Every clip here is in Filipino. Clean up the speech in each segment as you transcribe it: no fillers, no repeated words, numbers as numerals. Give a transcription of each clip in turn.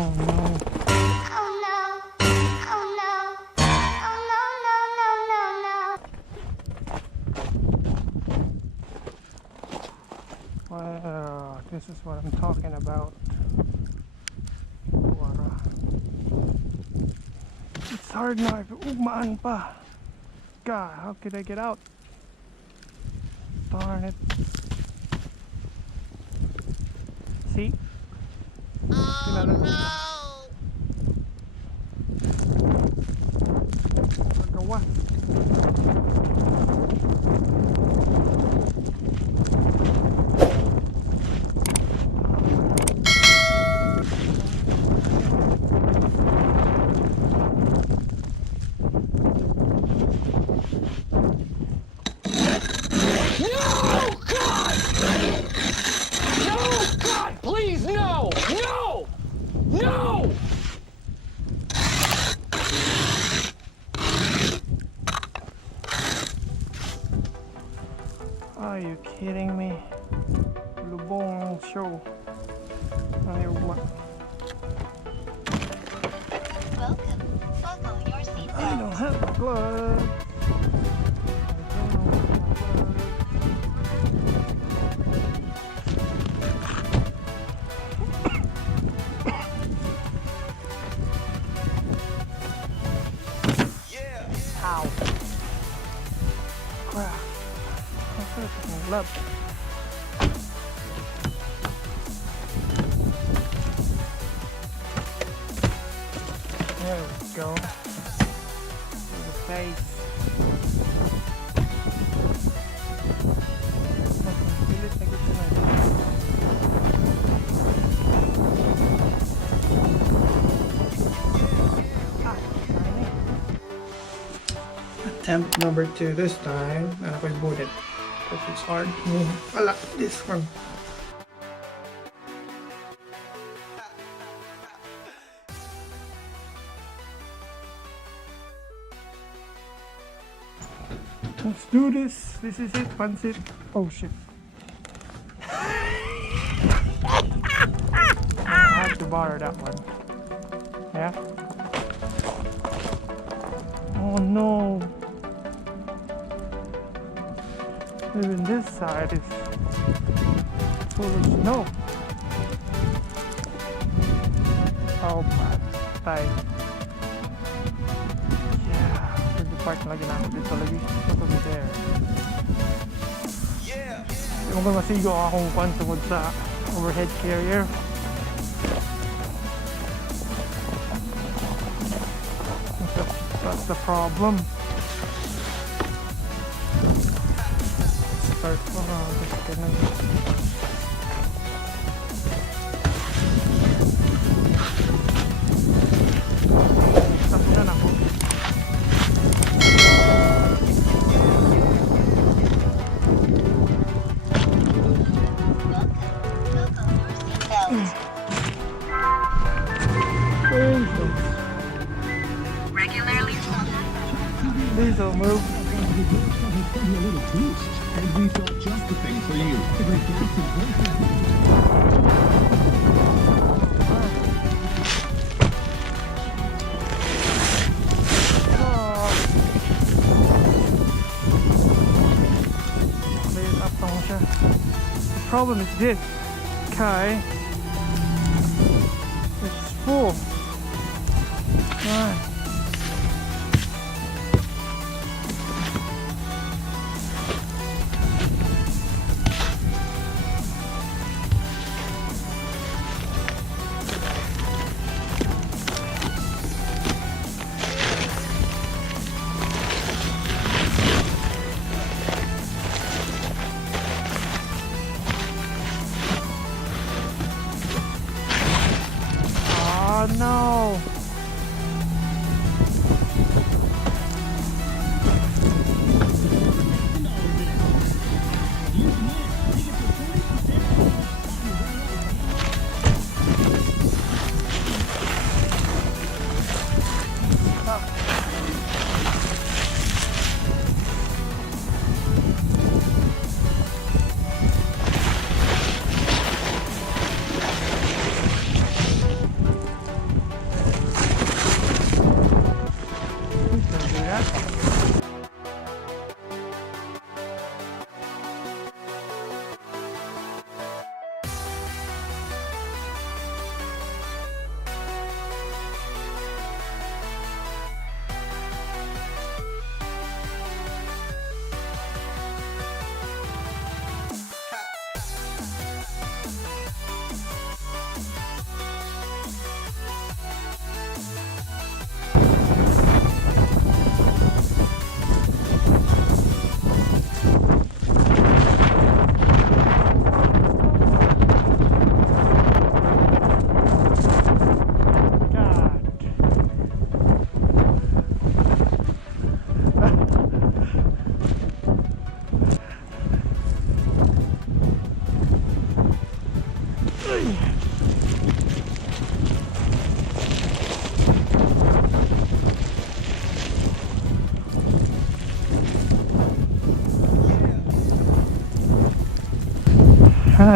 Oh no. Oh no. Oh no. Oh no, no, no, no, no. Well, this is what I'm talking about. It's hard now if umaan pa. God, how could I get out? Darn it. See? Oh no. Nagawa. Are you kidding me? Boung show. Welcome. Buckle your I seatbelt. don't have blood. Ow. Crap. I'm freaking love. There we go. To the face. Pilit na gusto na. Ah, tiny. Attempt number 2 this time. And I boot it. Because it's hard. I like this one. Let's do this. This is it. Pansit. Oh shit. I have to borrow that one. Yeah. Oh no. Even this side is full of snow. Oh, patay. Park na lagi namin dito lagi. Ito be there. Hindi mo ba masigo akong kwan tungod sa overhead carrier. That's the problem. Start ko na. Just ganun. Tapos na ako. Regularly. Please don't move. A little boost, and we thought just the thing for you. The problem is this, Kai. It's full. Right. Oh no!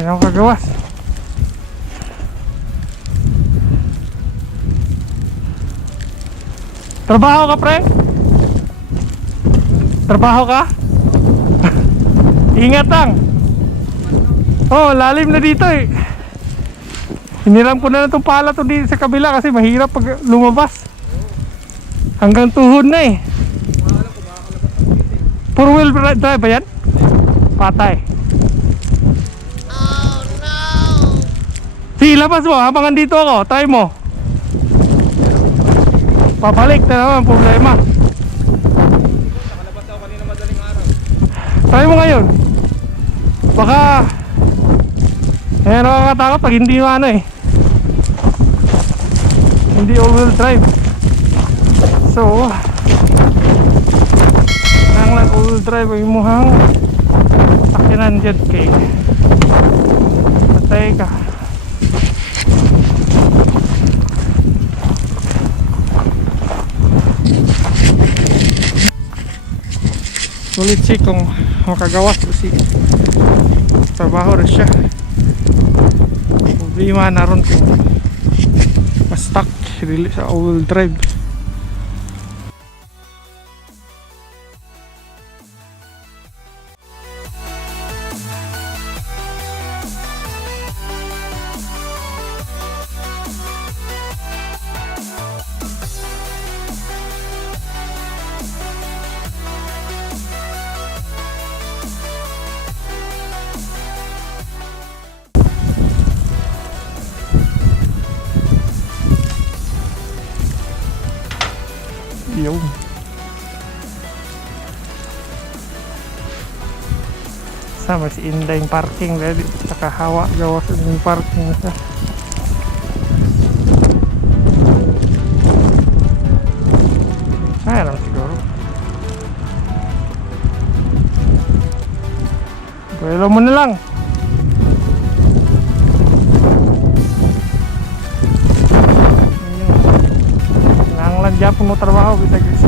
Yan, yung kagawas. Trabaho ka, pre? Trabaho ka? Ingat lang. Oh, lalim na dito eh. Hiniram ko na itong pala to dito sa kabila kasi mahirap pag lumabas. Hanggang tuhod na eh. Four wheel drive ba yan? Patay. Oh no. Sige, labas mo habang andito ako. Try mo. Papalik na naman problema. Nakalabas ako kanina madaling araw. Try mo ngayon. Baka nakakatakot pag hindi ano eh. Hindi all-wheel drive. So nang all-wheel drive ay muhang sakinan dyan kay patay ka. Sulit si kung makagawas ko si trabaho rin siya. Problema naroon kung ma-stuck sa all-wheel drive. Yun. Sama si Inday yung parking dahil nakahawa gawas yung parking sa kaya lang siguro. Buelo mo na lang. Japon mo trabaho kita guys.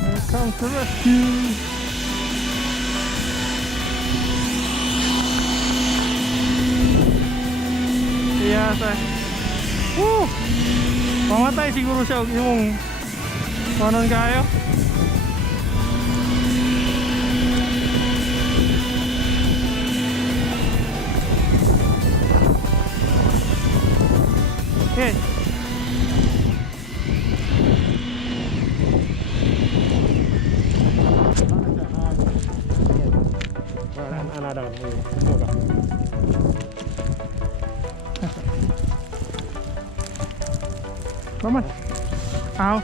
Welcome to rescue. Iya sa. Pamatay siguro siya yung kanon kayo. Okay. Paman. Aw.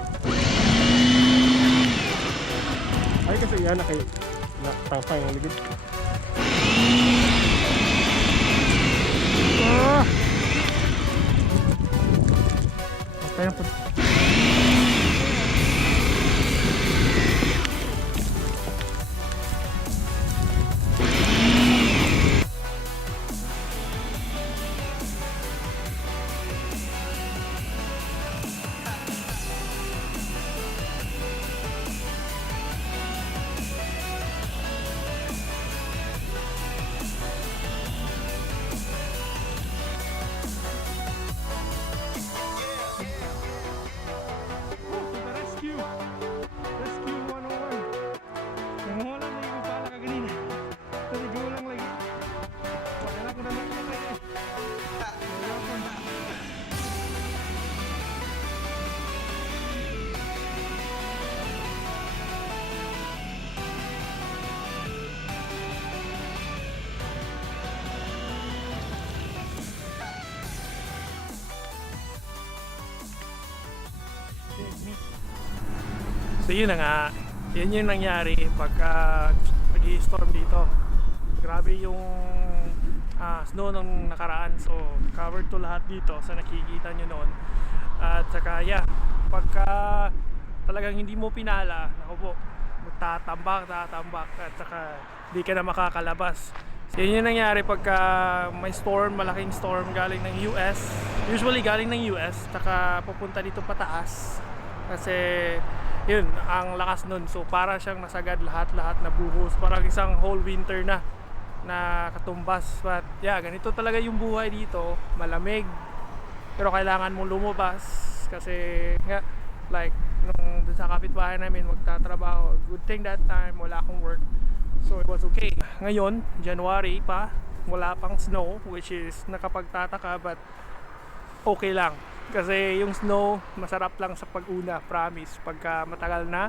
Ay kasi yan na kayo nakapang yung ligid. Kaya po. So yun na nga, yan yung nangyari pagka nag-i-storm dito. Grabe yung snow nung nakaraan, so covered to lahat dito sa nakikita nyo noon. At saka yeah, pagka talagang hindi mo pinala, naku po, tatambak at saka di ka na makakalabas. So yun yung nangyari pagka may storm, malaking storm galing ng US, usually galing ng US, saka pupunta dito pataas kasi yun, ang lakas nun. So para siyang nasagad lahat-lahat na buhos. Parang isang whole winter na katumbas. But yeah, ganito talaga yung buhay dito. Malamig, pero kailangan mong lumabas kasi nga, like nung dun sa kapitbahay namin magtatrabaho, good thing that time wala akong work, so it was okay. Ngayon January pa, wala pang snow, which is nakapagtataka, but okay lang kasi yung snow masarap lang sa pag-una, promise. Pagka matagal na,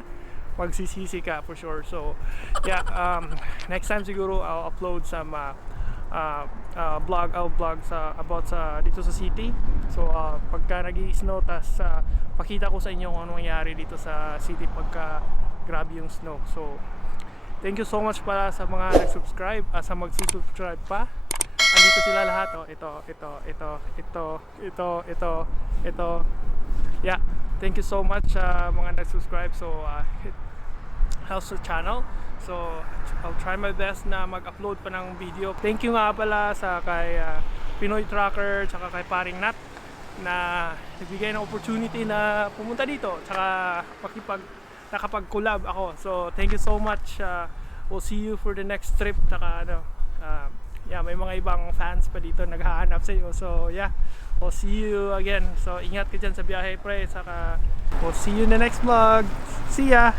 magsisisi ka for sure. So yeah, next time siguro I'll upload some I'll vlog about dito sa city. So pagka nag-i-snow, tas pakita ko sa inyo kung ano nangyari dito sa city pagka grabe yung snow. So thank you so much pala sa mga nag-subscribe, sa magsusubscribe pa. Andito sila lahat, oh. Ito. Yeah, thank you so much mga nag-subscribe. So it helps the channel. So I'll try my best na mag-upload pa ng video. Thank you nga pala sa kay Pinoy Trucker tsaka kay Paring Nat na nagbigay ng opportunity na pumunta dito tsaka nakapag-collab ako. So thank you so much. We'll see you for the next trip. Tsaka yeah, may mga ibang fans pa dito naghahanap sa iyo. So yeah, we'll see you again. So ingat ka dyan sa biyahe, pre. Saka we'll see you in the next vlog. See ya!